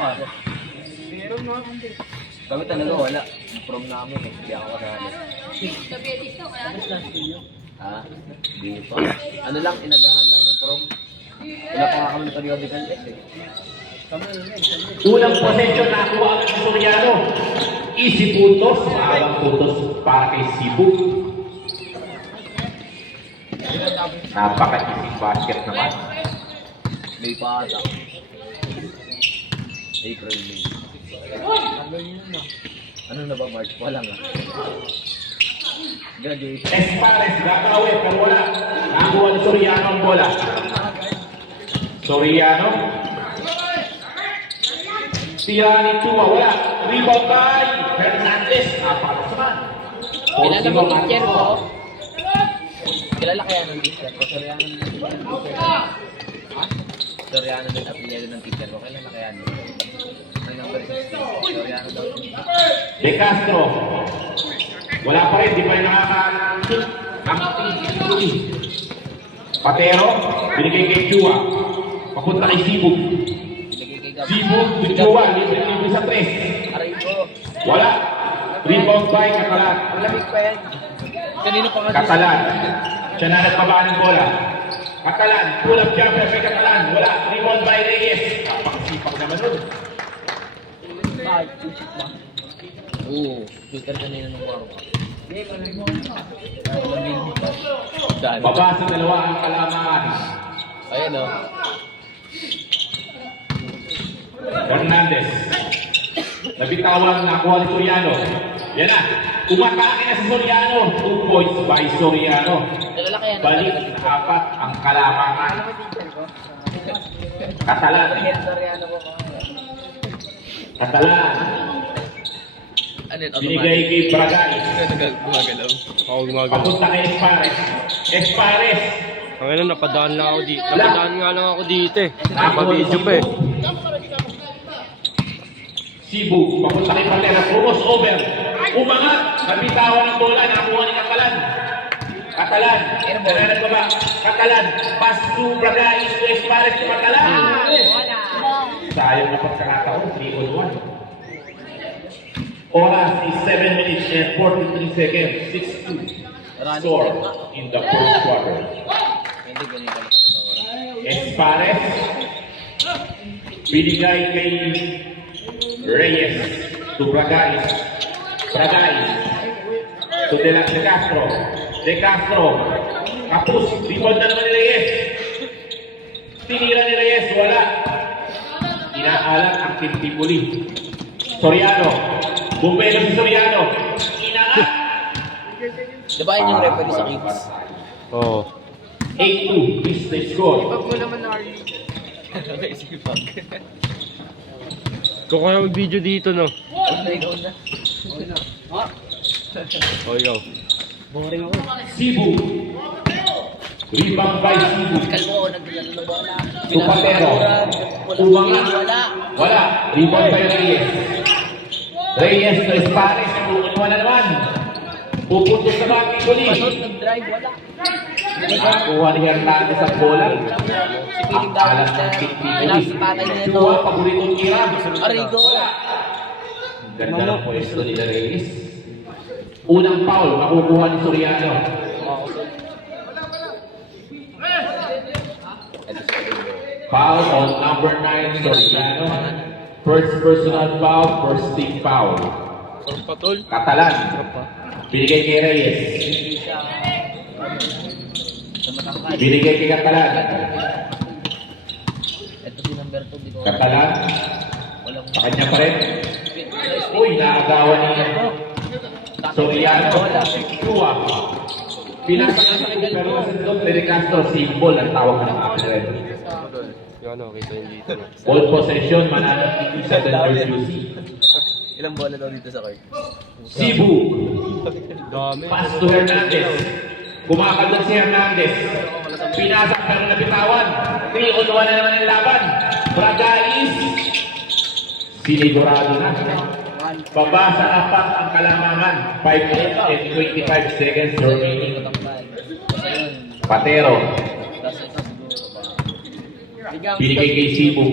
pa. Meron no? Kami talaga wala. Prom namin eh. Hindi ako kasali. Ha? Hindi pa. Ano lang, inagahan lang yung prom. Wala pa nga kami na periodical test eh. Unang posesyon na nakuha ng Soriano. Easy puntos, mahabang puntos para kay Cebu. Napaka-easy basket naman. May paasa. April, May. Ano na ba, March? Wala nga. Graduate. Espares, gagawin, pero wala. Nakuha ni Soriano ang bola. Soriano. Tira ni Chua, wala. Rebound by Hernandez. Napakasaman. Kilala mo teacher ko? Kilala kaya ng teacher ko? Soriano ng teacher ko. Ha? Soriano din apelyado ng teacher ko. Kailan na kaya nito? May number 16. Soriano daw. De Castro. Wala pa rin, di pa yung nakaka-shoot. Ang tingin. Patero, binigay kay Chua. Papunta kay Cebu. Cebu, Chua, libre sa 3. Aray ko. Wala. Rebound by Catalan. Ang lamig pa yan. Kanino pa nga? Catalan. Siya na nagbabaan ng bola. Catalan, pull up jumper kay Catalan. Wala. Rebound by Reyes. Kapakasipag naman nun. Oo. Filter kanina ng waro. Baba sa dalawa ang kalamangan. Ayan o. Hernandez. Nabitawan, nakuha ni Soriano. Yan na. Umatake na si Soriano. 2 points by Soriano. Kilala kaya ng Balik 4 ang kalamangan. Catalan. Soriano ko pa. Catalan. Ano yun? Binigay kay Bragay. Gumagalaw. Ako gumagawa. Papunta kay Espares. Espares. Ang ina, napadaan lang ako dito. Napadaan nga lang ako dito eh. Napabidyo pa eh. Cebu. Papunta kay Pantera. Cruz over. Umangat. Nabitawan ng bola. Nakakuha ni Catalan. Catalan. Nananag ba ba? Catalan. Pass to Bragay. To Espares to Catalan. Sayang na pagkakataon. 3-on-1. Oras is 7 minutes and 43 seconds. 6-2. Score in the first quarter. Hindi ganyan ka talaga. Espares. Binigay kay Reyes to Bragay. Bragay to De Castro. De Castro. Kapus. Rebound na naman ni Reyes. Tinira ni Reyes. Wala. Inaalat ang Tintipuli. Soriano. Bumelo si Soriano. Inaat. Diba yun yung referee sa Kings? Oo. 8-2 is the score. Kung kaya mag-video dito no. Ikaw na. O ikaw. Boring ako. Cebu. Rebound by Cebu. Kalbo ako naglalaro na bola. Tupatero. Wala. Wala. Rebound by Reyes. Reyes to Espares. Tumunwa na naman. Pupuntos na ba ang Picoli? Pasot, nag-drive, wala. Nakakuha ni Hernandez ang bola. Si Piling Ang Dawes alas na ng Picoli. pinapatay niya ito. Tuwa, paboritong tira. Arigo. Wala. Ang ganda ng pwesto nila Reyes. Unang foul, makukuha ni Soriano. Foul on number 9, Soriano. First personal foul, first team foul. Sarap patol. Catalan. Binigay kay Reyes. Sa matangkad. Binigay kay Catalan. Ito si number 2, di ko. Catalan. Walang Sa kanya pa rin. Uy, naagawan niya. Soriano. Chua. Pinasa na sa kanya, pero sa ito, De Castro, symbol ang tawag ng Apple. Yung ano, kita yung dito no. Ball possession, mananatili sa WC. ilang bola daw dito sa card. Cebu. Dami. Pass to Hernandez. Kumakalot si Hernandez. Pinasak pero nabitawan. 3-on-1 na naman ang laban. Bragais. Sinigurado na. Baba sa apat ang kalamangan. 5 minutes and 25 seconds remaining. Patero. Binigay kay Cebu.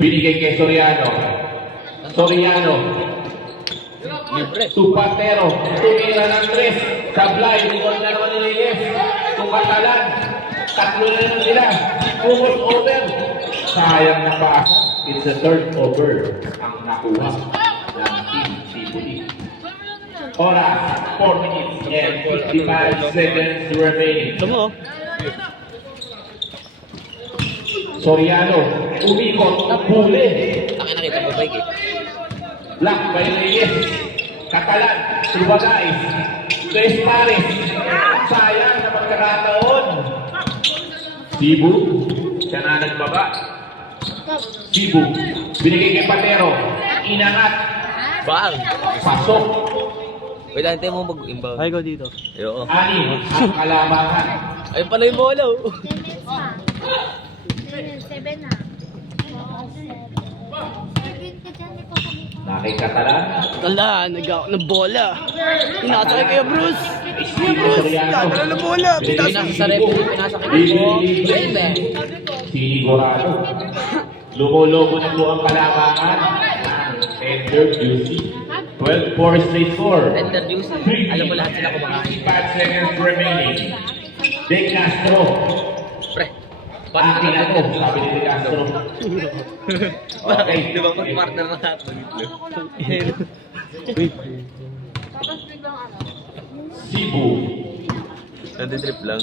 Binigay kay Soriano. Soriano. Libre. Tupatero. Tumira ng 3. Sablay. Likod na naman ni Reyes. Tumatalan. Tatlo na naman sila. Focus over. Sayang na paasa. It's the third over ang nakuha ng team Sibuli. Oras, 4 minutes and 55 seconds remaining. Ito mo. Soriano, umikot, huli. Ang nakita mo bike eh. Black by Reyes. Katalan, Subagais. Luis Pares. Sayang na pagkakataon. Cebu, siya na nagbaba. Cebu, binigay kay Patero. Inangat, Bang! pasok. Wait, antay mo mag-inbound. Ay, go dito. Ayoko. Ani, ang kalamangan. Ayun pala yung bola oh. 7 na. 7 ka dyan, ikaw kami. Nakikatalan. Tala, nag-out ng bola. Pinasakay kaya Bruce. Kuya Bruce, tatala ng bola. Pinasa sa referee, pinasa kay Bo. Ayun ba? Sinigurado. Lumulobo na po ang kalamangan. Tender juicy. 12-4 straight score. Tender juicy. Alam mo lahat sila kumakain. 5 seconds remaining. De Castro. Pre. Akin na to, sabi ni De Castro. Okay. Di ba mag-partner na lahat? Cebu. Nandito-trip lang.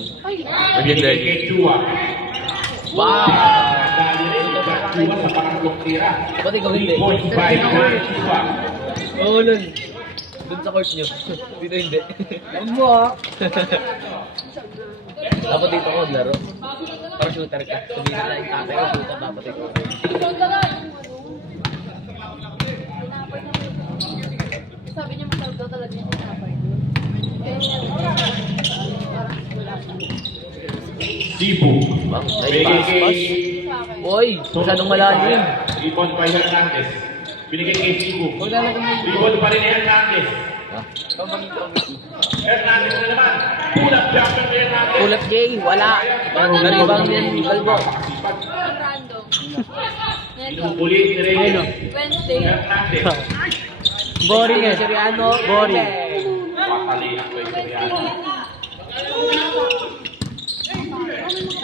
Binigay kay Chua. Wow! Dali rin, Chua sa pangatlong tira. Ba't ikaw hindi? 3 points by Chua. Oo, nun. Doon sa court nyo. Dito hindi. Amo! Dapat dito ako maglaro. Para shooter ka. Sabihin nila yung tatay ko, shooter dapat ito. Sabi niya masarap daw talaga yung tinapay. Cebu. Bang, Binigay nice kay pass. Uy, masyadong malalim. Rebound by Hernandez. Binigay kay Cebu. Huwag na lang kung Rebound pa rin ni Hernandez. Hernandez na naman. Pull up jumper ni Hernandez. pull up Jay, wala. Naribang din, Galbo. Random. Inuulit ni Reyes. Wednesday. Hernandez. Boring eh. Soriano. Boring. Makalihan ko yung Soriano.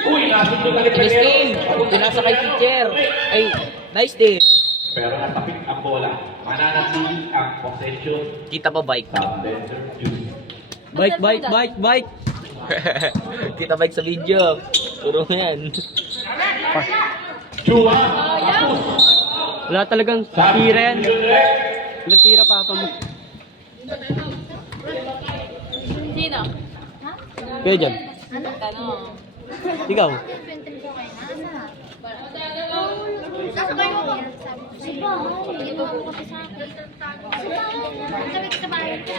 Uy, nasundo na ni Nice Pedro. team. Pinasa kay teacher. Ay, nice team. Pero natapik ang bola. Mananatili ang possession Kita pa bike. sa Bender Juice. Bike. Kita bike sa video. Puro mo yan. Chua, tapos. Wala talagang Sabi tira yan. ni Junrek. Walang tira papa mo. Sino? Kaya dyan. Ano? Tanong. Ikaw. Saan ba yun? Sa bahay. Hindi ba ako kasi sa akin? Sabi ko sa bahay ka.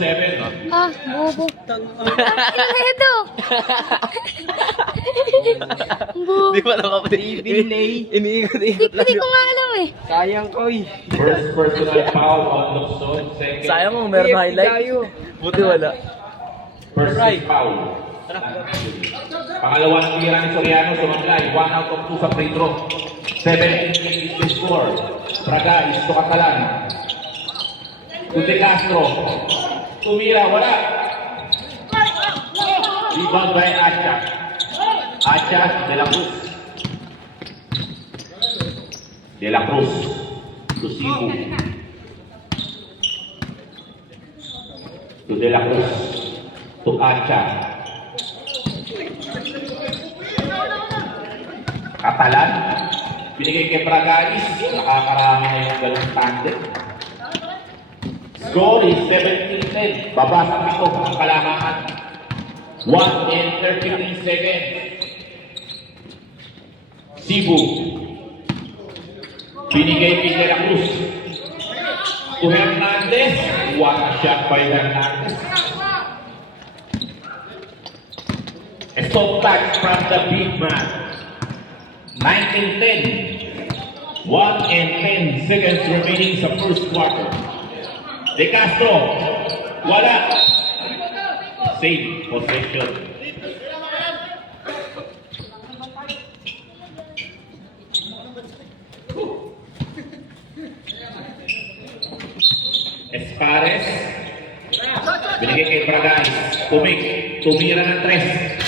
7. Ah, bobo. Ito. Bobo. Di ba naman Iniikot-ikot lang. Hindi ko nga alam eh. Sayang ko eh. First personal foul on Luzon. Second. Sayang kung meron highlight. Buti wala. Personal foul. Pangalawang tira ni Soriano sumaglay. 1 out of 2 sa free throw. 17 is the score. Braga is to Katalan. De Castro. Tumira, wala. Rebound by Acha. Acha, De La Cruz. De La Cruz. To Cebu. To De La Cruz. To Acha. Katalan. Binigay kay Bragais. Nakakarami na yung galong tandem. Score is 17-10. Baba sa pito ang kalamangan. 1 and 33 seconds. Cebu. Binigay kay De La Cruz. To Hernandez. What a shot by Hernandez. A soft touch from the big man. 19-10. 1 and 10 seconds remaining sa first quarter. De Castro. Wala. Save possession. Tumira ng 3.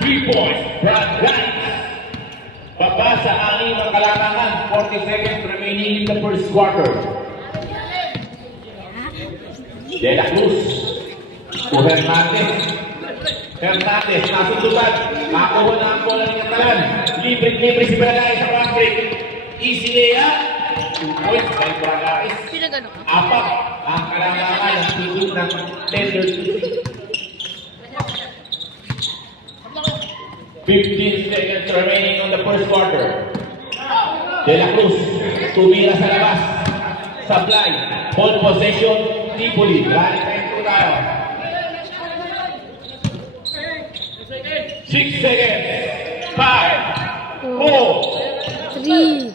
3 points. Brad Grimes. Papasa ang limang kalamangan. 40 seconds remaining in the first quarter. De La Cruz. To Hernandez. Hernandez, nasusubat. Nakakuha na ang bola ng Catalan. Libre si Bragais sa fast break. Easy layup. 2 points by Bragais. Pinagano ka? 4 ang kalamangan ng tutup ng tender to 15 seconds remaining on the first quarter. De La Cruz, tumira sa labas. Supply, ball possession, Tripoli. Rally time po tayo. 6 seconds. 5, 4, 3.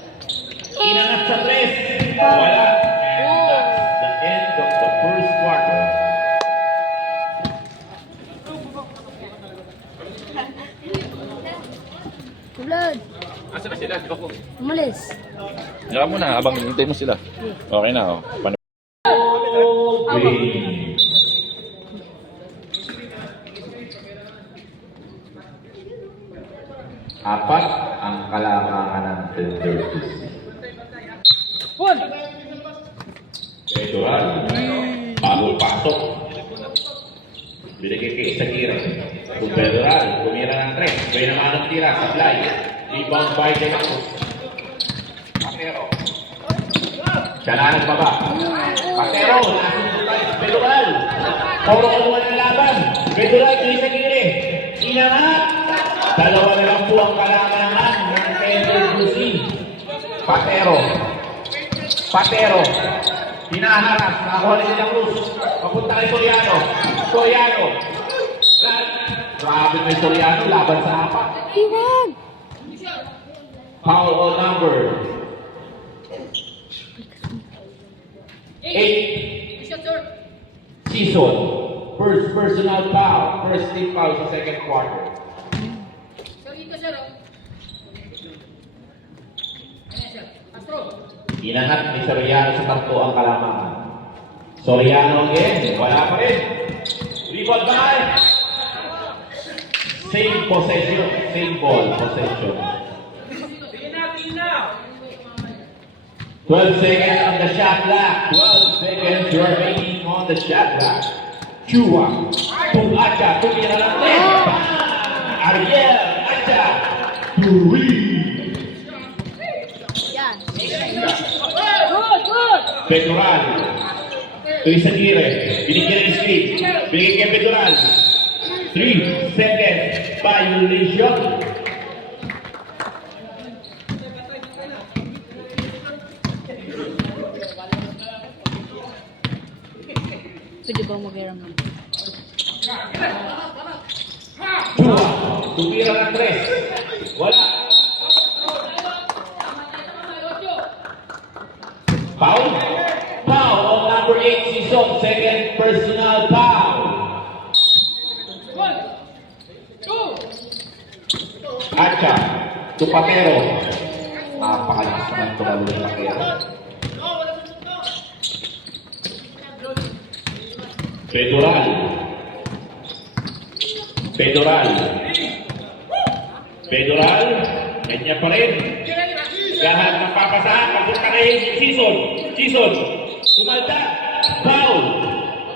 inangat sa 3. Wala. And that's the end of the first quarter. Blood. Asa na sila? Di ba ko? Umalis. Diyan mo na, habang hintay mo sila. Okay na, oh. Green. Apat ang kalamangan ng tender to see. Federal. Bagong pasok. Binigay kay Isagire. Kung Federal, tumira ng 3. Bay naman ang tira, supply. Rebound by De La Cruz. Patero. Siya na nagbaba. Patero, nasusunod. Federal. Puro-puro ng laban. Federal, kay Isagire. Inangat. Dalawa na lang po ang kalamangan ng tender to see. Patero. Patero. Hinaharas. Nakakuha ni De La Cruz. Papunta kay Soriano. Soriano. Grabe may Soriano. Laban sa apat. Iwan. Foul on number 8. Season. First personal foul. First team foul sa second quarter. Inahat ni Soriano sa tatlo ang kalamangan. Soriano again. Wala pa rin. Rebound by. Same possession. Same ball possession. 12 seconds on the shot clock. 12 seconds remaining on the shot clock. Chua. Acha. Tumira lang din. Ariel. Acha. Yan. Good. Petural. Ito sa gire. Binigyan ng screen. Binigyan kay Petural. 3 seconds. Violation. Pwede ba mag-iram lang? Chua. Tumira ng 3. Wala. Foul. Foul on number 8 season. Second personal foul. Acha. Tupatero. Napakalakas naman tumalo ng Patero. Federal. Kanya pa rin. Lahat ng papasahan, pagpunta kay Season. Kumalda. Foul.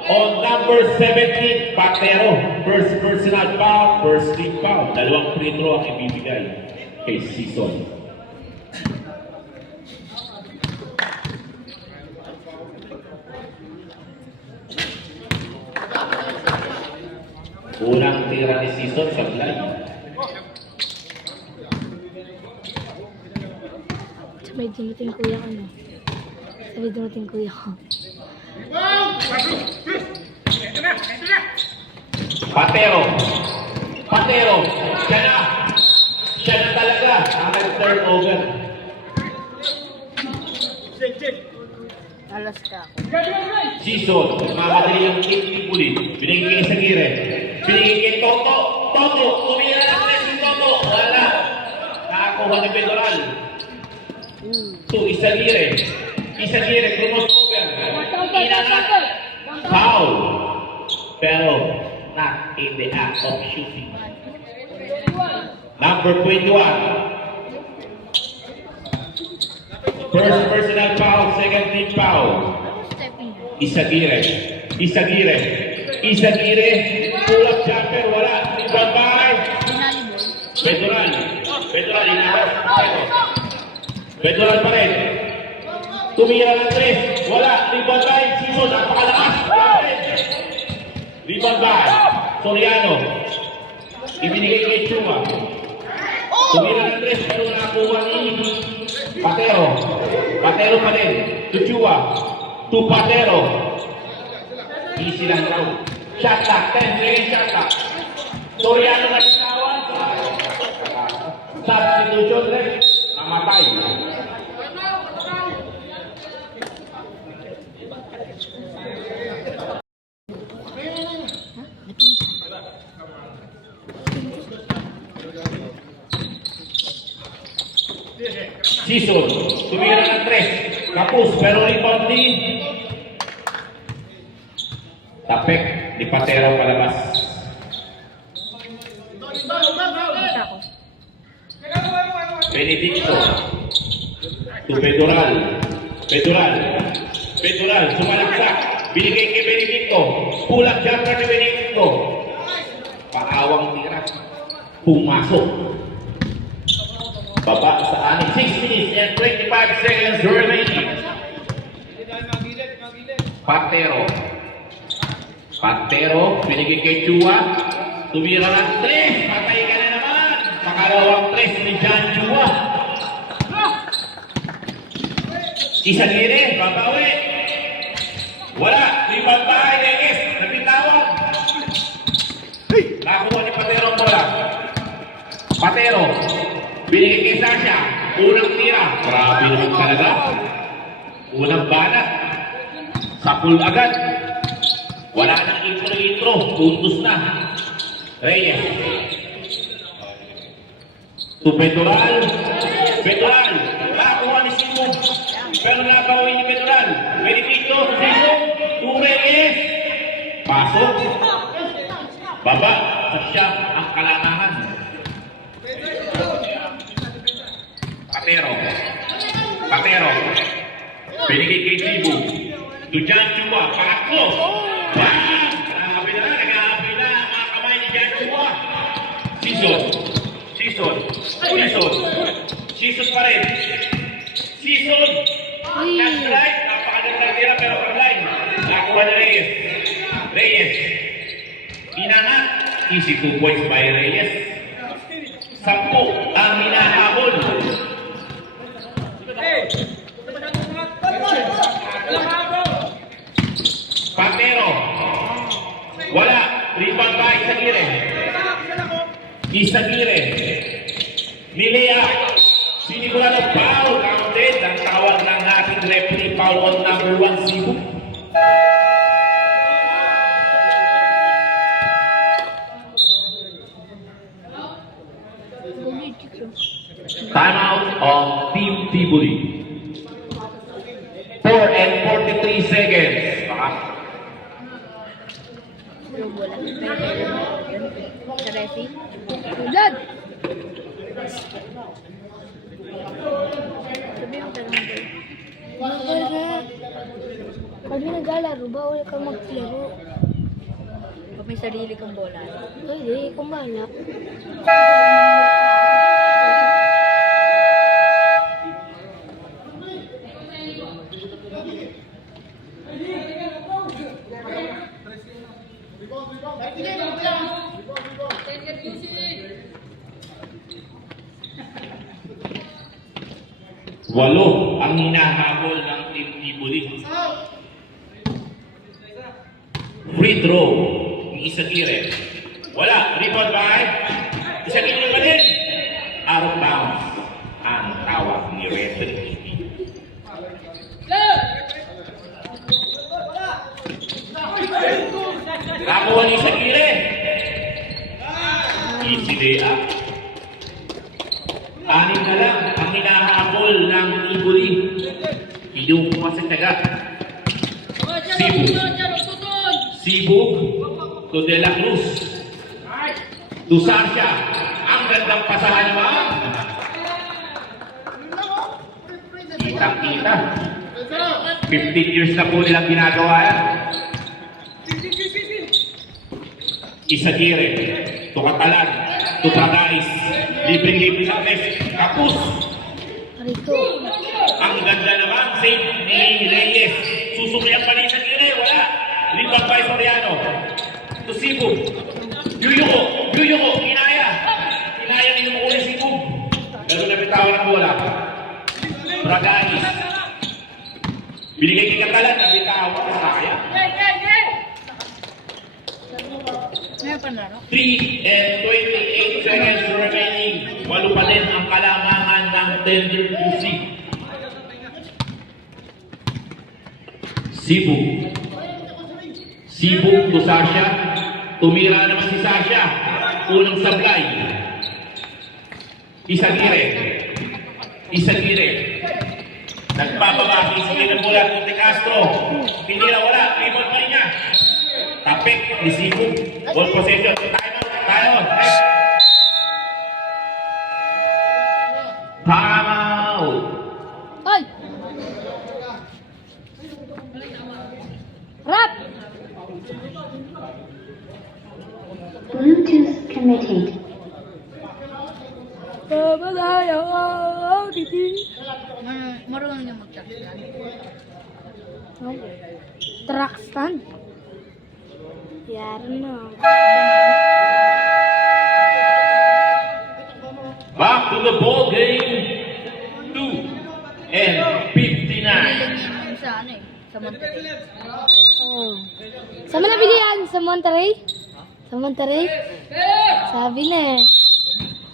On number 17, Patero. First personal foul, first team foul. Dalawang free throw ang ibibigay kay Season. Unang tira ni Season sa fly. Sabay dumating kuya ko, no? Sabay dumating kuya ko. Patero. Siya na talaga ang nag-turnover. Alas ka ako. Season, nagmamadali ang Tripoli. Binigay kay Isagire. Binigay kay Toto. Tumira ng tres si Toto. Wala. Nakakuha ni Federal. So, Isagire, crossover. Inangat. Foul. pero not in the act of shooting. Number 21. First personal foul, second team foul. Stepping. Isagire. Pull-up jumper, wala. Rebound by Volleyball. Pedoral, inawas. Pedoral pa rin. Tumira ng 3. Wala. Rebound by Siso. Napakalakas. Rebound by Soriano. Ibinigay kay Chuma. Tumira ng 3. Pero nakakuha ni Patero. Patero pa rin. To Chua. To Patero. Easy lang raw. Shot clock. 10 seconds shot clock. Soriano na kitawan. Substitution rin. Namatay. Season. Tumira ng 3. Kapus. Pero rebound ni Tapek. Di Patero palabas. Benedicto. To Pedoral. Sumalaksak. Binigay kay Benedicto. Pull-up jumper ni Benedicto. Paawang tira. Pumasok. Baba sa anin. 6 minutes and 25 seconds remaining. Patero. Binigay kay Chua. Tumira ng 3. Patay ka na naman. Pakalawang 3 ni John Chua. Isagire, babawi. Wala. Rebound pa kay Reyes. Nabitawan. Nakuha ni Patero ang bola. Patero. Binigay kay Sasha. Unang tira. Grabe naman talaga. Unang banat. Sapul agad. Wala nang intro. Puntos na. Reyes. To Pedoral. Nakuha ni Simo. Pero nakawin ni Pedoral. Benedicto. Simo. To Reyes. Pasok. Baba. Sa siya ang kalanangan. Patero. Binigay kay Tibu. To John Chua. Pangatlo. Grabe na. Nag-aapi na ang mga kamay ni John Chua. Season pa rin. Last right. Napakagandang tira pero online. Nakuha ni Reyes. Inangat. Easy 2 points by Reyes. 10 ang hinahabol. Patero. Wala. Rebound by Isagire. Nilea. Sinigurado foul. Counted. Ang tawag ng ating referee foul on number 1 Cebu. Timeout on Team Tibuli. 4 and 43 seconds. Ulad! Sabi yung tanong doon. Pag may naglalaro, bawal ka maglaro. Pag may sarili kang bola. Hindi, ikaw bahala. Walo ang hinahabol ng Team Tibuli. Free throw ni Isagire. Wala. Rebound by Isagire pa din. Out of bounds ang tawag ni referee. Nakuha ni Isagire. Easy day up. 6 na lang ang hinahabol ng Tibuli. Inuupo kasi taga. Cebu. to De La Cruz. To Sarsia. Ang gandang pasahan naman. Kitang-kita. 15 years na po nilang ginagawa yan. Isagire. To Catalan. To Bragais. Libre-libre sa test. Kapus. Rito. Ang ganda naman, save ni Reyes. Susumiyan pa rin sa Gire, wala. Rebound by Soriano. To Cebu. Yuyuko, kinaya. Kinaya ni Yuyuko ni Cebu. Pero nabitawan ang bola. Bragais. Binigay kay Catalan, nabitawan. Kaya. Ngayon pa laro. 3 and 28 seconds remaining. Walo pa din ang kalamangan ng Tender QC. Cebu to Sasha. Tumira naman si Sasha. Unang sablay. Isagire. Nagpapabaki sa ng bola kung De Castro. Pinira wala. Rebound pa rin niya. Tapik ni Cebu. Ball possession. Tayo. Timeout. Ay! Rap! Bluetooth committed. Marunong niya mag-track. Track stand. Yari na. Back to the ball game. 2 and 59. Nilang yun sa ano eh. Sa Monterrey. Oh. Saan mo nabili yan? Sa Monterrey? Sa Monterrey? Sabi na eh.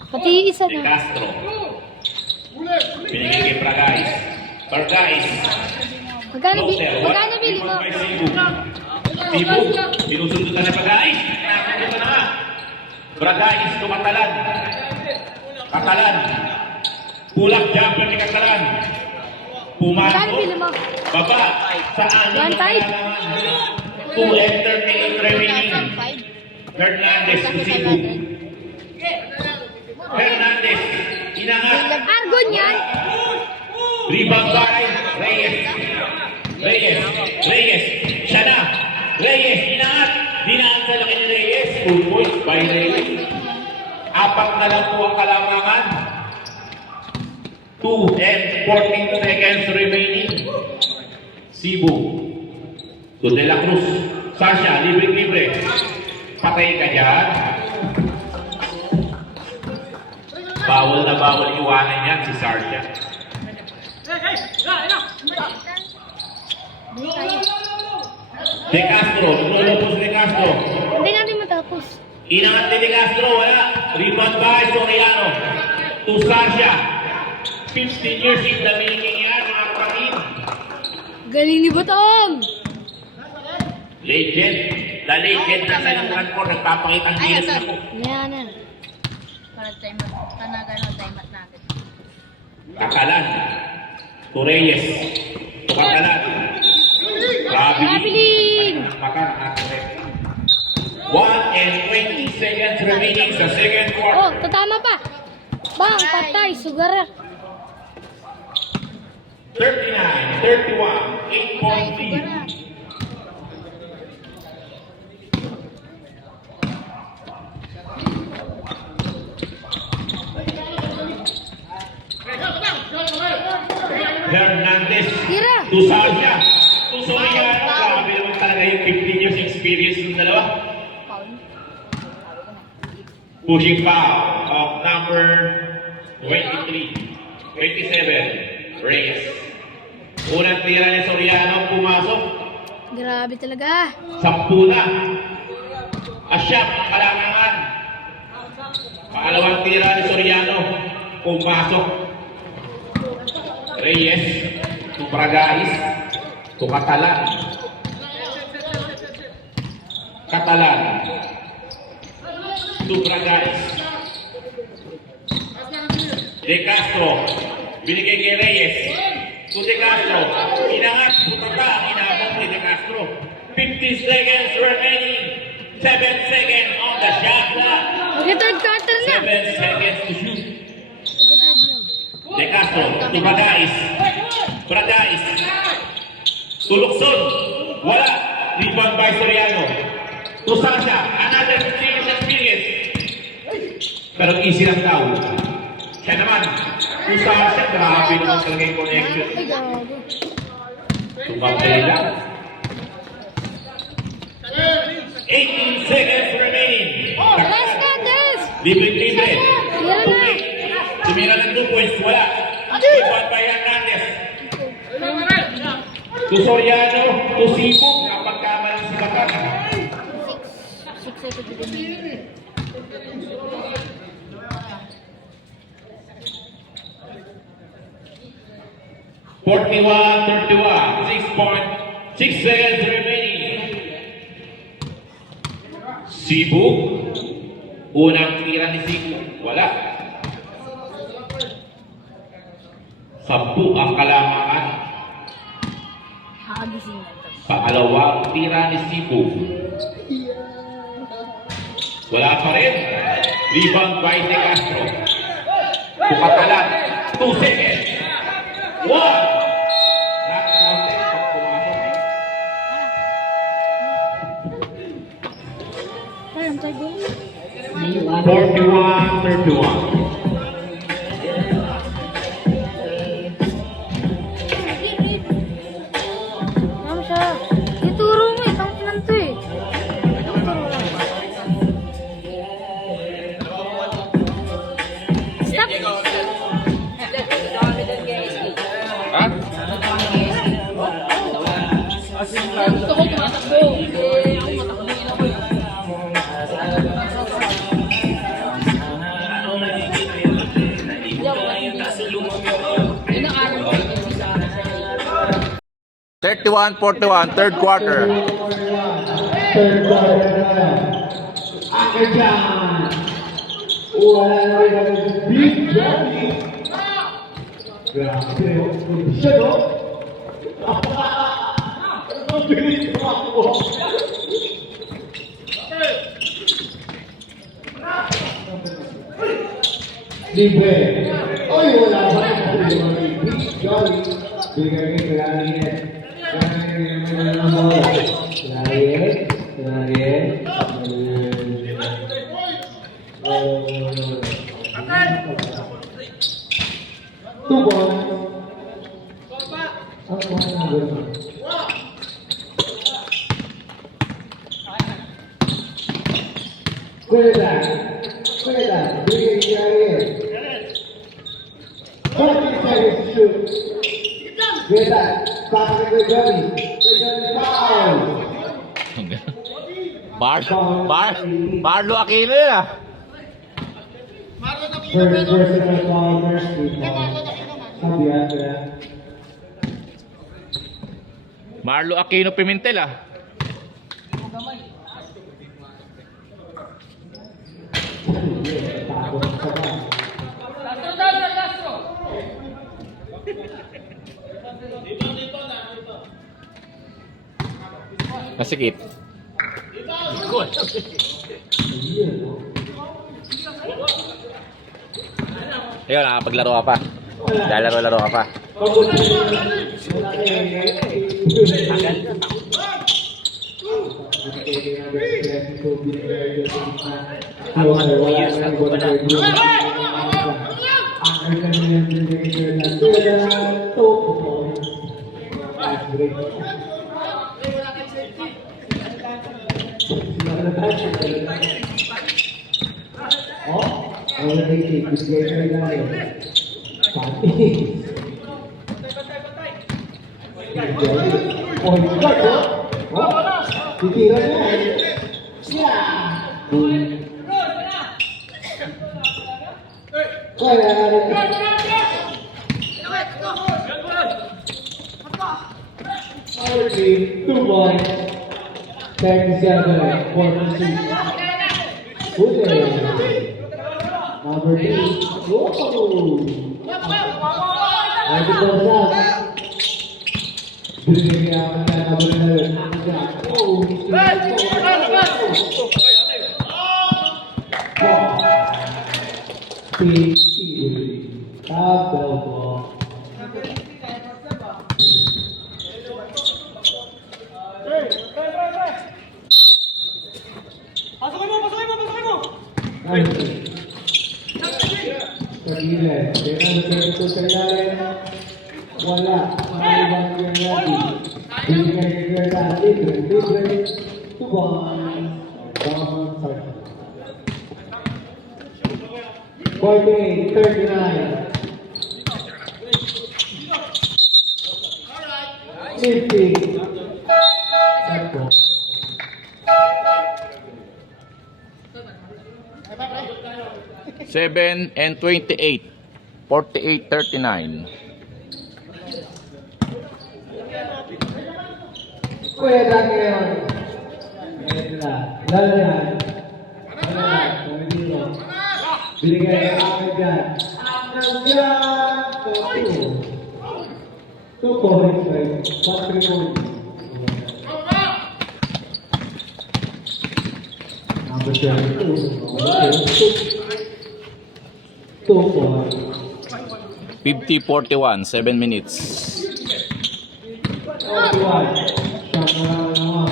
Pati yung isa De na. Castro. Binigay kay Bragais. Magkano bili mo? Cebu. Sinusunod na Bragais. Nakasunod na nga. Bragais to Catalan. Pulak jumper ni Catalan. Magkano bili mo? Baba. Saan? One time? To enter the remaining. Hernandez to Cebu. Hernandez. Inangat. Argon yan? Rebound by Reyes. Siya na. Reyes, inangat. Dinaan sa laki ni Reyes. 2 points by Reyes. 4 na lang po ang kalamangan. 2 and 14 seconds remaining. Cebu. To De La Cruz. Sasha, libre. Patay ka dyan. Bawal na bawal iwanan yan si Sasha. De Castro, lulubos De Castro. Hindi natin matapos. Inangat ni De Castro, wala. Rebound by Soriano. To Sasha. 15 years in the making yan, mga kapatid. Galing ni Batong! Legend. The legend na sa ilang ko, nagpapakita ang gilas ako. Yan. Para time out natin. Catalan. To Reyes. To Catalan. Rabilin! 1 and 20 seconds remaining sa second Oh, quarter. tatama pa! Bang, patay, sugara. 39, 31, 8-point lead. Hernandez Tira! to Sasha to Soriano. Grabe naman talaga yung 15 years experience ng dalawa. Pushing foul of number 27, Reyes. Unang tira ni Soriano pumasok. Grabe talaga. 10 na. Asyap ang kalangangan. Pangalawang tira ni Soriano pumasok. Reyes to Bragais to Catalan. To Bragais. De Castro. Binigay kay Reyes. To De Castro. Inangat. Butata. Inabot ni De Castro. 50 seconds remaining. 7 seconds on the shot clock. Mag-third quarter na. 7 seconds to shoot. De Castro to Bagais. Bagais. To Lukson. Wala. Rebound by Soriano. To Sasha. Another change experience. Pero easy lang daw. Siya naman. To Sasha. Grabe naman talaga yung connection. Ay, gago. Tumbang lang. 18 seconds remaining. Last na, Des! Libre-libre. Tira na. Tumira ng 2 points. Wala. Rebound by Hernandez. To Soriano. To Sipo. Napagkamalan si Bakat. 6 seconds remaining. Forty-one, 6 seconds remaining. Sibu. Unang tira ni Sibu. Wala. 10 ang kalamangan. Hagising na ito. Pangalawang tira ni Sibu. Wala pa rin. Rebound by De Castro. Pukatalan. 2 seconds. 1. Not counted. Pag pumasok. Ayun, tayo. 41-31. Ma'am siya. Ituro mo eh. Tangkinan to eh. Stop. Ha? Gusto ko tumatakbo. Eh, ako matakbo ako. Yun ang araw ko. 31-41, third quarter. Third quarter na. Akin dyan. Wala na rin ang big journey. Grabe, siya, no? Ang bilis tumakbo. Libre. Oy, wala ba? Big journey. Bigay kayo kailangan. Marlo Aquino yun ah. Marlo Aquino Pimentel ah. Masikip. Ayun, nakapaglaro ka pa. Lalaro-laro ka pa. Number 3. Oh! kailangan na number 11. Oh, wala. Maibang yung lagi. Binigay ko yung lagi. Libre. Tubang. Bang. 48, 39. 50. Sakto. Seven and 28. 48-39. Kuya dati ngayon. Ngayon na. Lalo yan. Ano na? Kami dito. Binigay ang akin dyan. Nandiyan! 2 points, right? 3 points. Number 2 points. 50-41, 7 minutes. Shot na lang naman.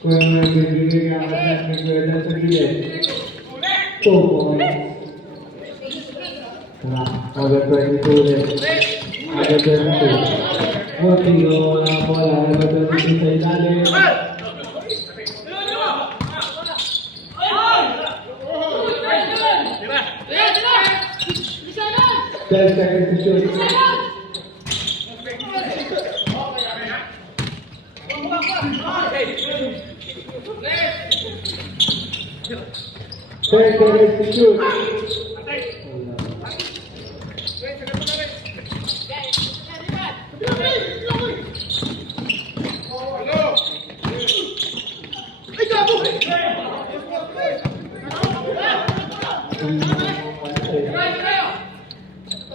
Kuya nga bibigay ang akin ng kuya dyan sa gilid. 2 points. Number 22 ulit. Number 22. Motigo na bola. Number 22 sa ilalim. Ten seconds to shoot. Ten seconds to shoot.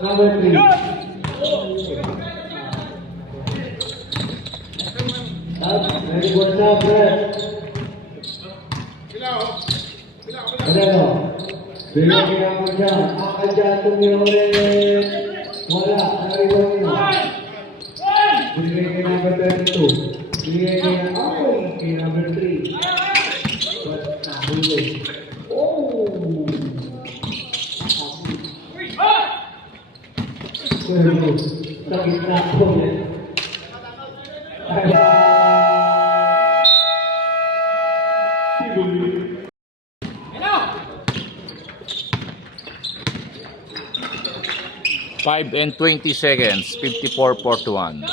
Number 3. Very good job, Brett. Ano? Binigyan ako dyan. Akal dyan tumiulit. Wala. Nariwan nyo. Binigyan kay number 32. Binigyan kay kay number 3. But nahulog. Oh! Good. Sa gitna po yan. Five and 20 seconds, 54-41.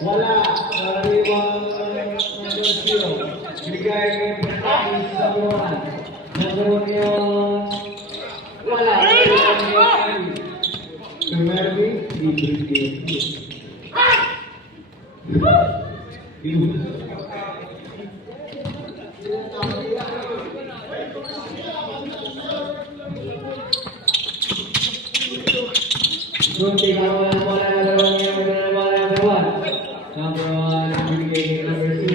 Wala. Nariwang number 0. Bigay ng practice sa buwan. Nagkaroon yung wala. Kumarbi, libre Doon tingnan mo lang po na nagkaroon yung number 1. Number 1, bigay number 2.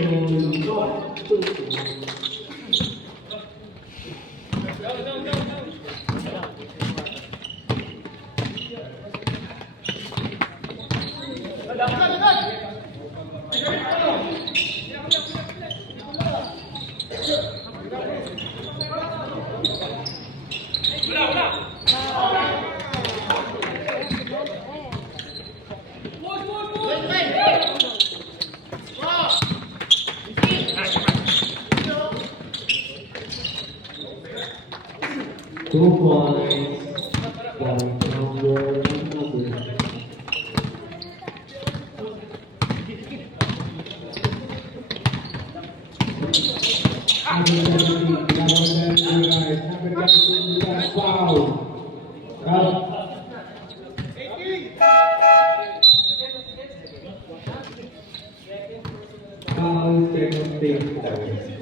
Two points. Point number. Wow. second take tayo.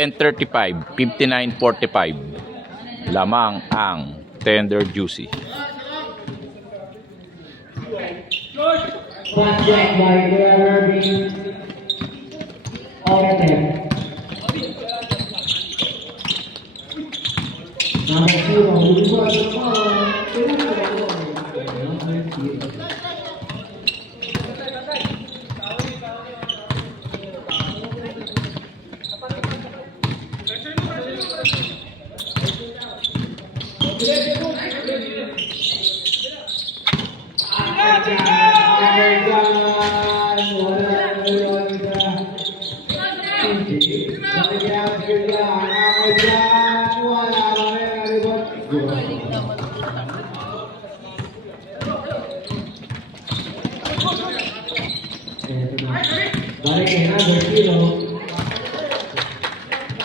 and 35, 59-45. Lamang ang Tender Juicy. Fast check by Kuya Irving. Orten. Number 0, Wilson. Balik kay number 0.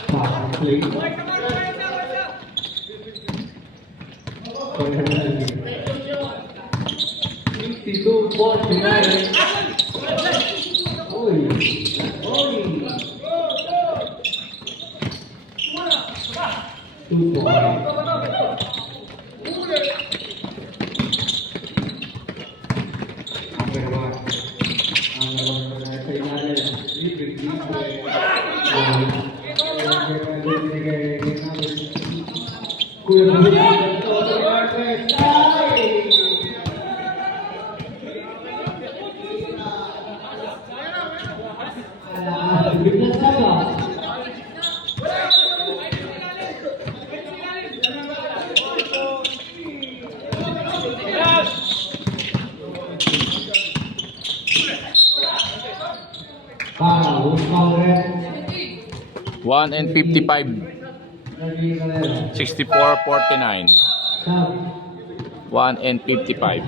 Power play. 52-49. Oy. Oy. 2 points. One and 55, 64-49. 1 and 55.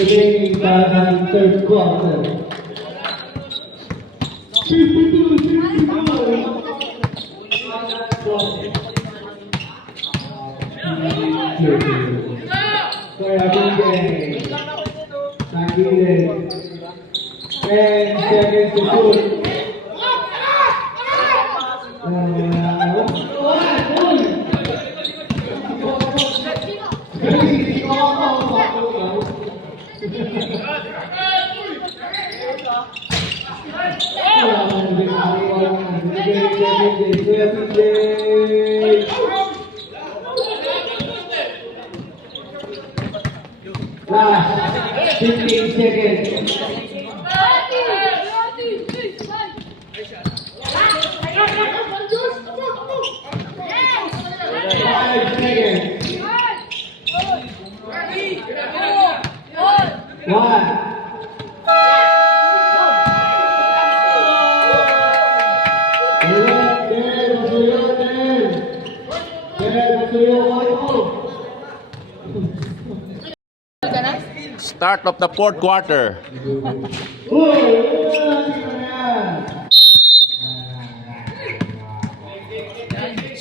Remaining by the third quarter. 52-64. Kaya Bigay. Nagilid. 10 seconds to shoot. Last 15 seconds. 5 seconds. 1. Start of the fourth quarter.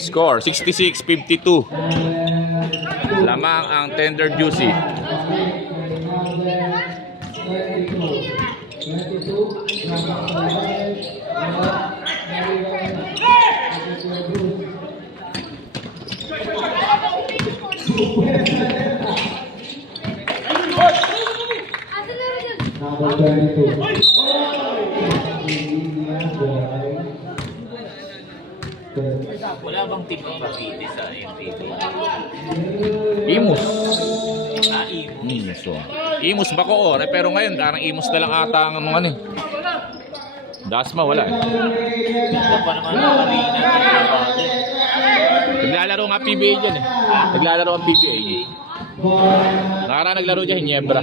Score 66-52. Lamang ang tender juicy. 22. Wala bang team ng Cavite sa MPB? Imus. Imo. Imus Bacoor. Pero ngayon, parang Imus na lang ata ang mga ano. Dasma, wala eh. Ganda pa naman ang arena. Naglalaro nga PBA dyan eh. Naglalaro ang PBA. Nakaraan naglaro dyan, Hinebra.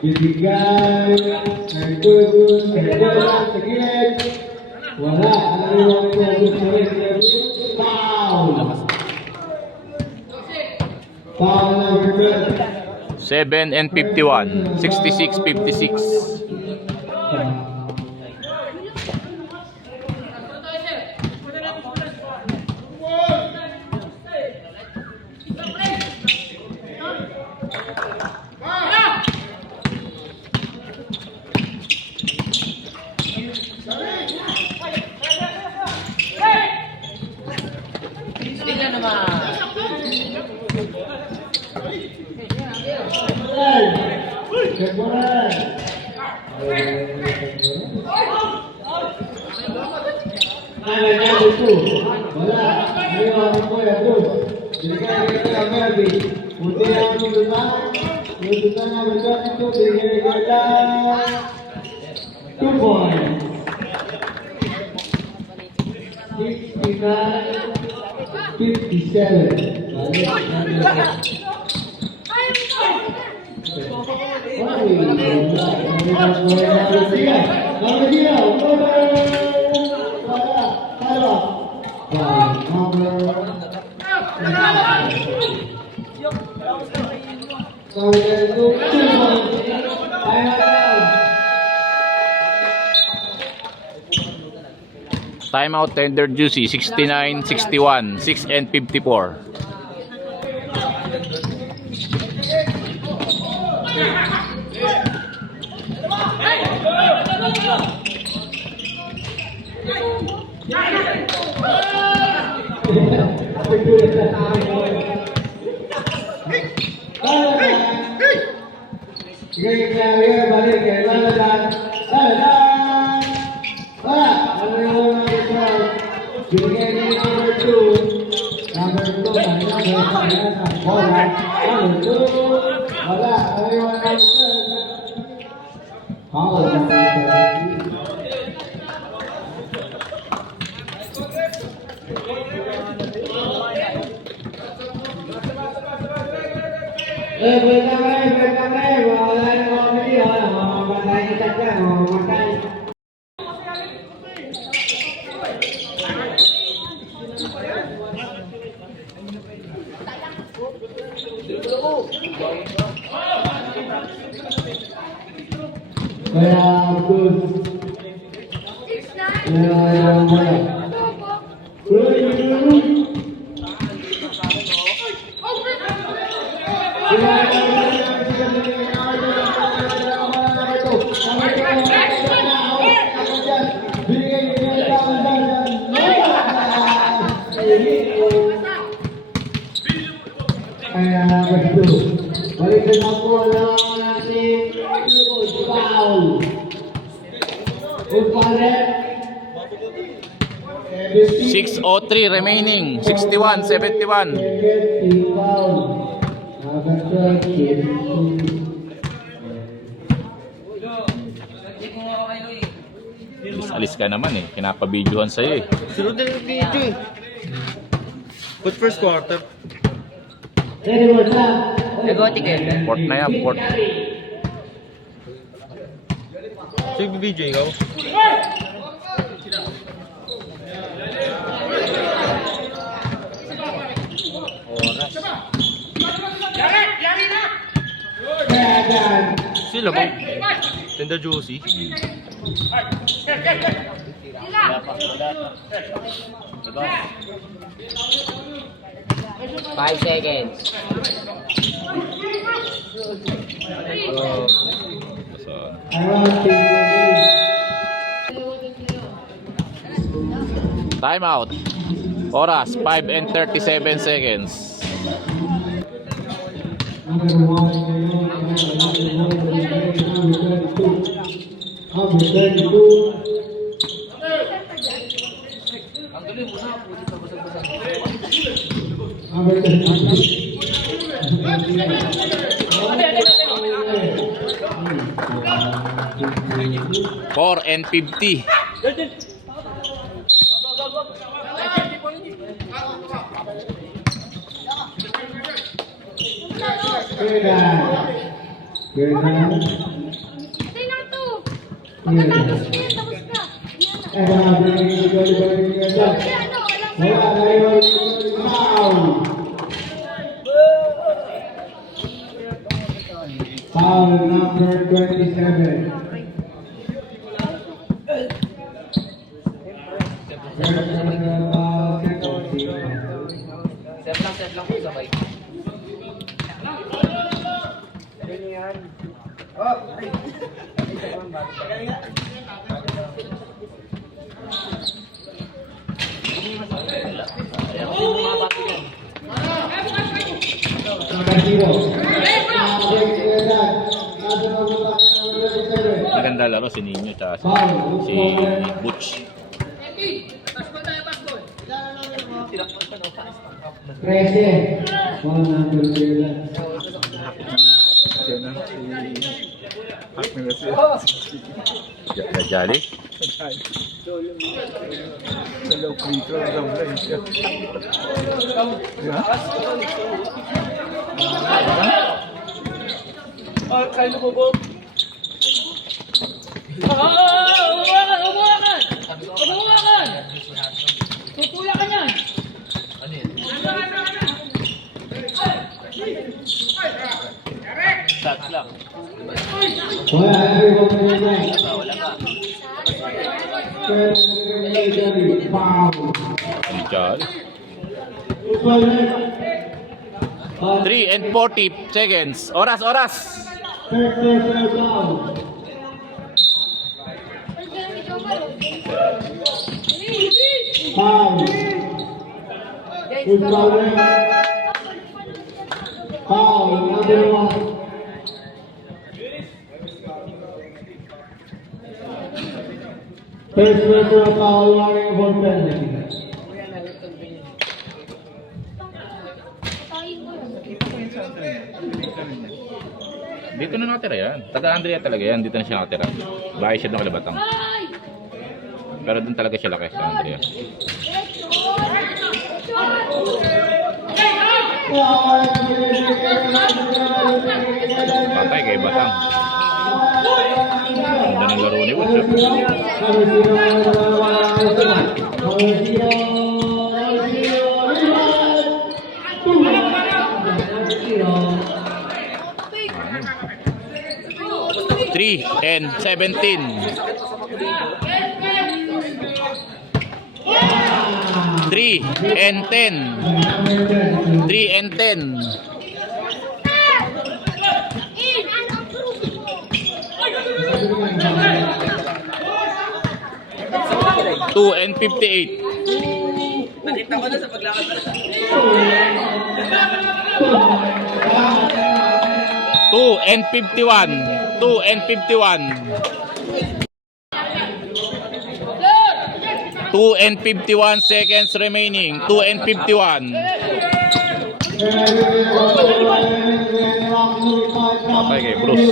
Bibigay ng Burgos, sa gilid. Wala, alam mo ang Burgos, foul! Foul number 12. 7 and 51. 66-56. Tignan naman. Timeout tender juicy 69-61. 6 and 54. Balikan na po ang natin. Foul. Uparet. 6:03 remaining. 61-71. Foul. Alis ka naman eh. Pinapabidyohan sa'yo eh. Sunod na yung video eh. But first quarter. Nagotik eh. Port na yan, port. So yung video ikaw? Sila ba? Tender Josie. 5 seconds. Time out. Oras 5 and 37 seconds. Four and 50. Patay na ito. Pagkatapos na yan, tapos na. Kasi ano, walang Foul number 27. Set lang po sabay. Maganda laro si Nino at si Butch. Prese. Foul number 11. Jali. Jali. 3 and 40 seconds. Oras, oras. First member of foul line for penalty. Dito na nakatira yan. Taga Andrea talaga yan. Dito na siya nakatira. Bahay siya doon kalabatang. Pero doon talaga siya laki sa Andrea. Patay kay Batang. Ganda ng laro ni Butch. Three and 17. 3 and 10. 3 and 10. 2 and 58. Nakita ko na sa paglakad. 2 and 51. 2 and 51. 2 and 51 seconds remaining. 2 and 51. Okay, kay Bruce.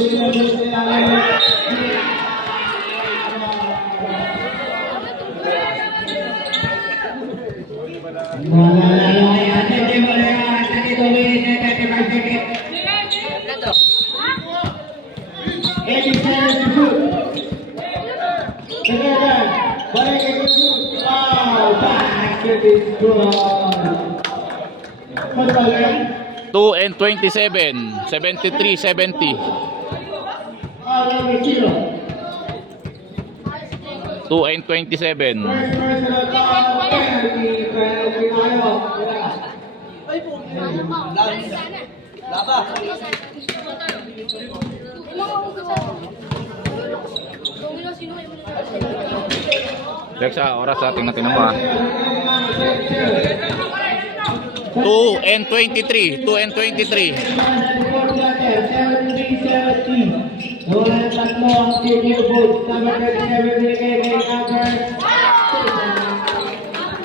Wow, 2 and 27. 73, 70. 2 and 27. Lexa, oras sa tingnan mo ha. 2 and 23. 2 and 23.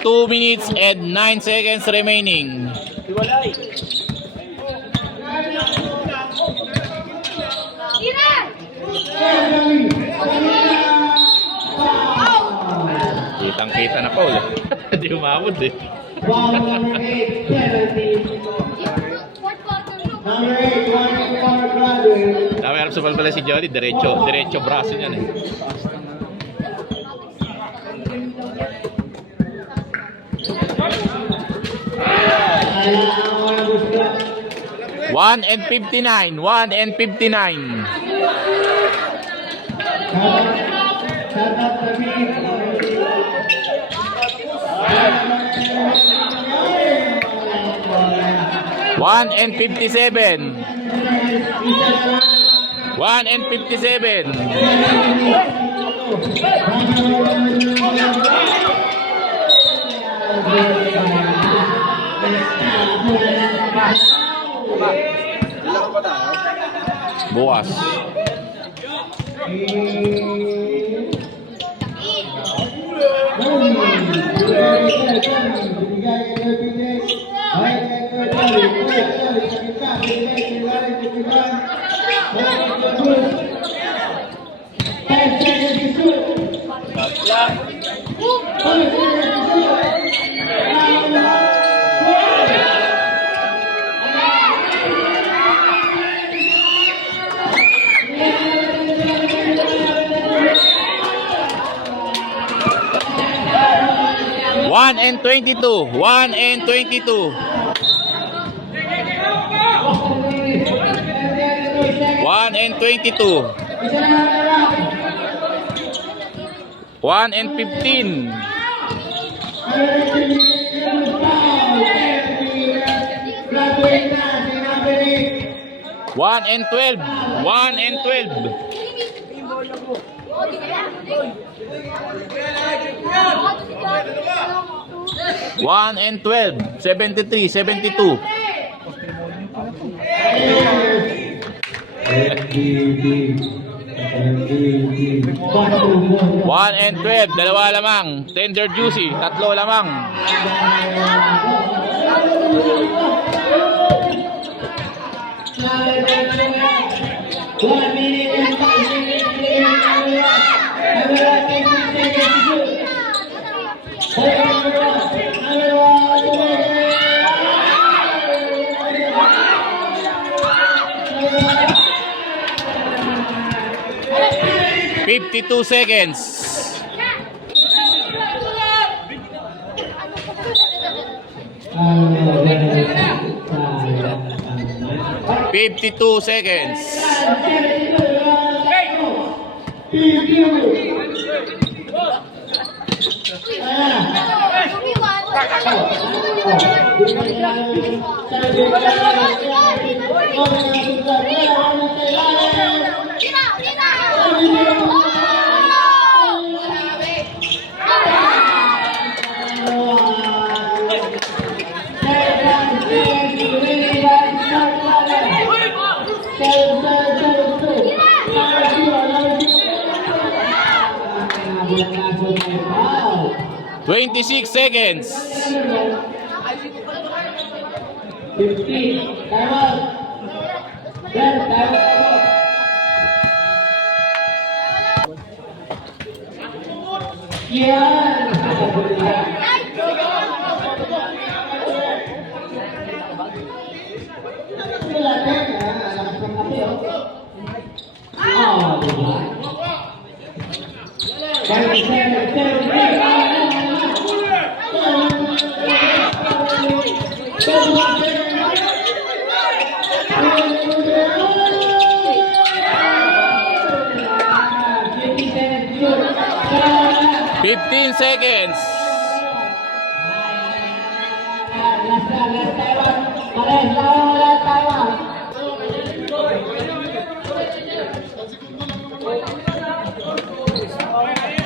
Two minutes and 9 seconds remaining. Kitang-kita na Paul. Hindi umabot eh. Number 8, graduate. Dami harap sa pala si Jolly. Diretso braso niyan eh. One and 59. 1 and 59. One and 57. 1 and 57. Bukas. One and 22. 1 and 22. 1 and 22. 1 and 15. 1 and 12. 1 and 12. 1 and 12. 73, 72. One and 12, dalawa lamang. Tender juicy, tatlo lamang. $52 seconds. $52 seconds. Wow. 26 seconds. 15. Time out. Then, time out. Yan. Wala na. Lakas ng kape, oh. Diba? 15 seconds. Last time.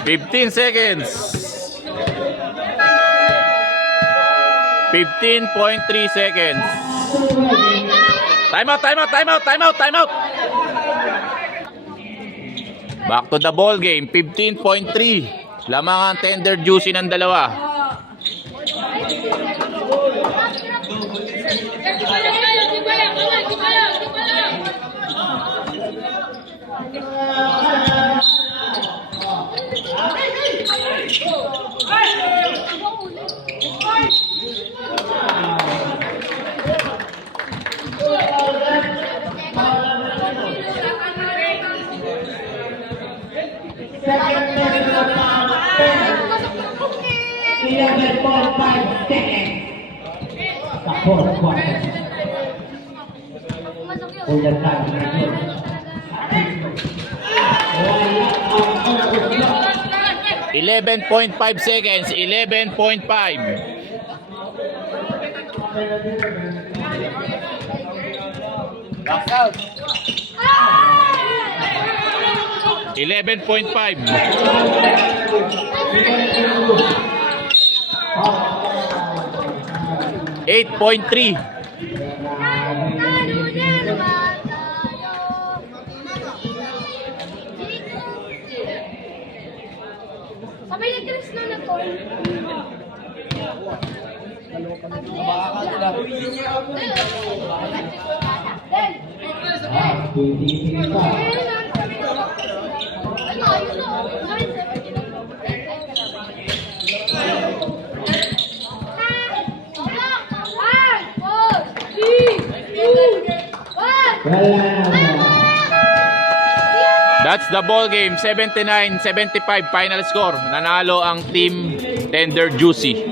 15 seconds. 15.3 seconds. Time out, time out, time out, time out, time out. Back to the ball game. 15.3. Lamang ang tender juicy ng dalawa. Fourth quarter. Udah tadi. 11.5 seconds. 11.5. 11.5. 8.3. Sabay na Chris na na to. That's the ball game. 79-75 final score. Nanalo ang team Tender Juicy.